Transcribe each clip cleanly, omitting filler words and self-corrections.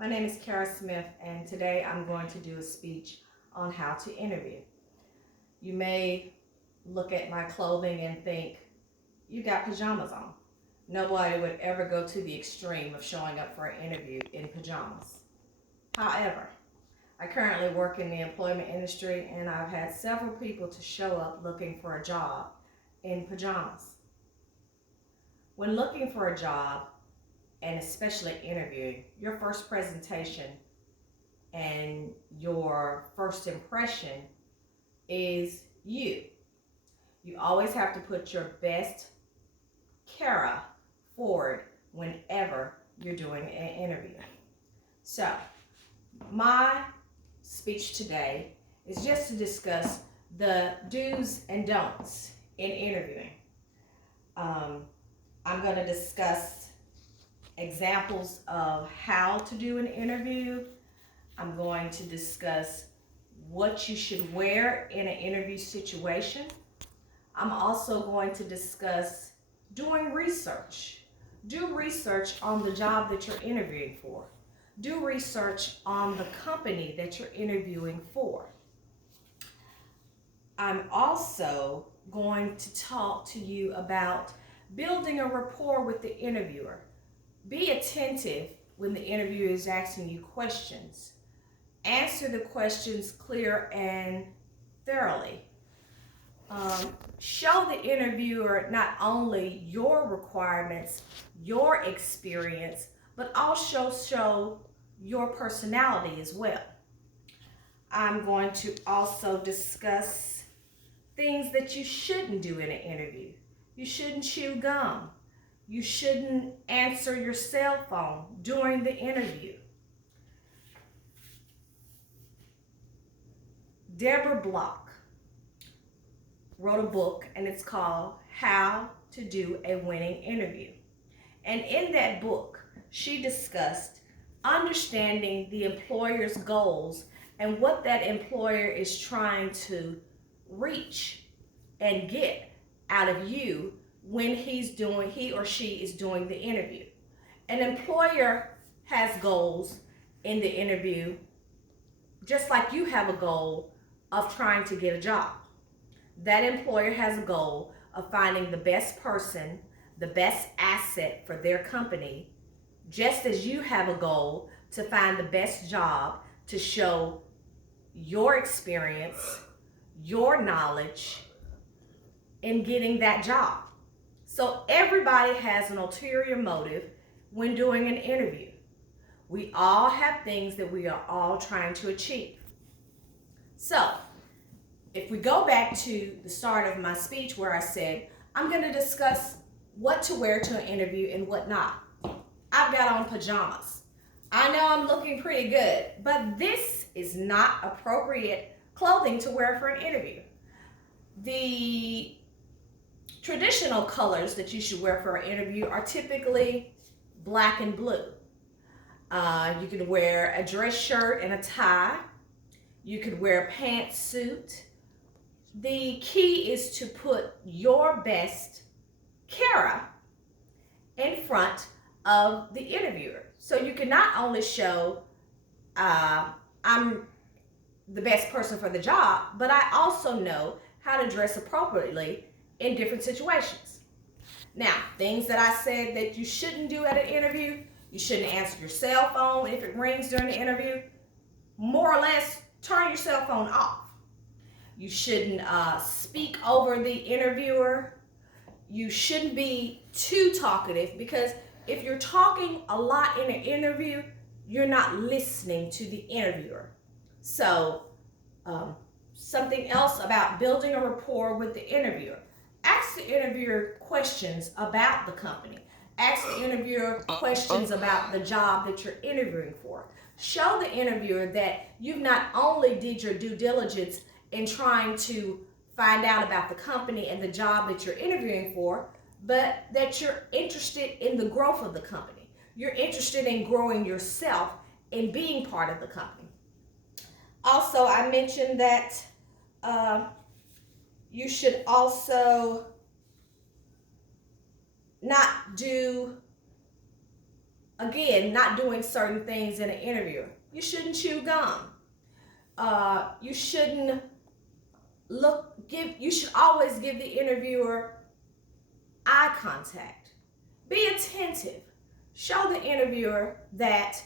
My name is Kara Smith, and today I'm going to do a speech on how to interview. You may look at my clothing and think, you got pajamas on. Nobody would ever go to the extreme of showing up for an interview in pajamas. However, I currently work in the employment industry, and I've had several people to show up looking for a job in pajamas. When looking for a job, and especially interviewing, your first presentation and your first impression is you. You always have to put your best Kara forward whenever you're doing an interview. So, my speech today is just to discuss the do's and don'ts in interviewing. I'm going to discuss examples of how to do an interview. I'm going to discuss what you should wear in an interview situation. I'm also going to discuss doing research. Do research on the job that you're interviewing for. Do research on the company that you're interviewing for. I'm also going to talk to you about building a rapport with the interviewer. Be attentive when the interviewer is asking you questions. Answer the questions clear and thoroughly. Show the interviewer not only your requirements, your experience, but also show your personality as well. I'm going to also discuss things that you shouldn't do in an interview. You shouldn't chew gum. You shouldn't answer your cell phone during the interview. Deborah Block wrote a book, and it's called How to Do a Winning Interview. And in that book, she discussed understanding the employer's goals and what that employer is trying to reach and get out of you when he or she is doing the interview. An employer has goals in the interview, just like you have a goal of trying to get a job. That employer has a goal of finding the best person, the best asset for their company, just as you have a goal to find the best job to show your experience, your knowledge in getting that job. So everybody has an ulterior motive when doing an interview. We all have things that we are all trying to achieve. So, if we go back to the start of my speech where I said, I'm going to discuss what to wear to an interview and what not. I've got on pajamas. I know I'm looking pretty good, but this is not appropriate clothing to wear for an interview. The traditional colors that you should wear for an interview are typically black and blue. You can wear a dress shirt and a tie. You could wear a pantsuit. The key is to put your best Kara in front of the interviewer. So you can not only show I'm the best person for the job, but I also know how to dress appropriately in different situations. Now, things that I said that you shouldn't do at an interview: you shouldn't answer your cell phone if it rings during the interview. More or less, turn your cell phone off. You shouldn't speak over the interviewer. You shouldn't be too talkative, because if you're talking a lot in an interview, you're not listening to the interviewer. So, something else about building a rapport with the interviewer. Ask the interviewer questions about the company. Ask the interviewer questions about the job that you're interviewing for. Show the interviewer that you've not only did your due diligence in trying to find out about the company and the job that you're interviewing for, but that you're interested in the growth of the company. You're interested in growing yourself and being part of the company. Also, I mentioned that you should also not do Again, not doing certain things in an interview. You shouldn't chew gum. You shouldn't you should always give the interviewer eye contact. Be attentive. Show the interviewer that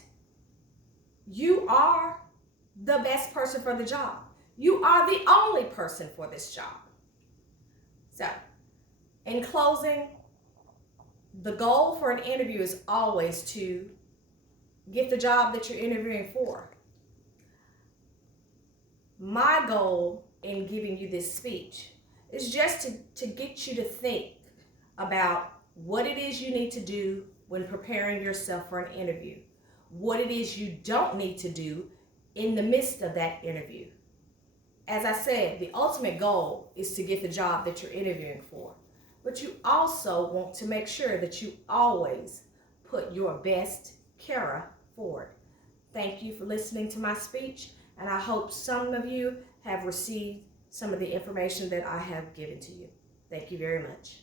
you are the best person for the job. You are the only person for this job. So, in closing, the goal for an interview is always to get the job that you're interviewing for. My goal in giving you this speech is just to get you to think about what it is you need to do when preparing yourself for an interview, what it is you don't need to do in the midst of that interview. As I said, the ultimate goal is to get the job that you're interviewing for, but you also want to make sure that you always put your best Kara forward. Thank you for listening to my speech, and I hope some of you have received some of the information that I have given to you. Thank you very much.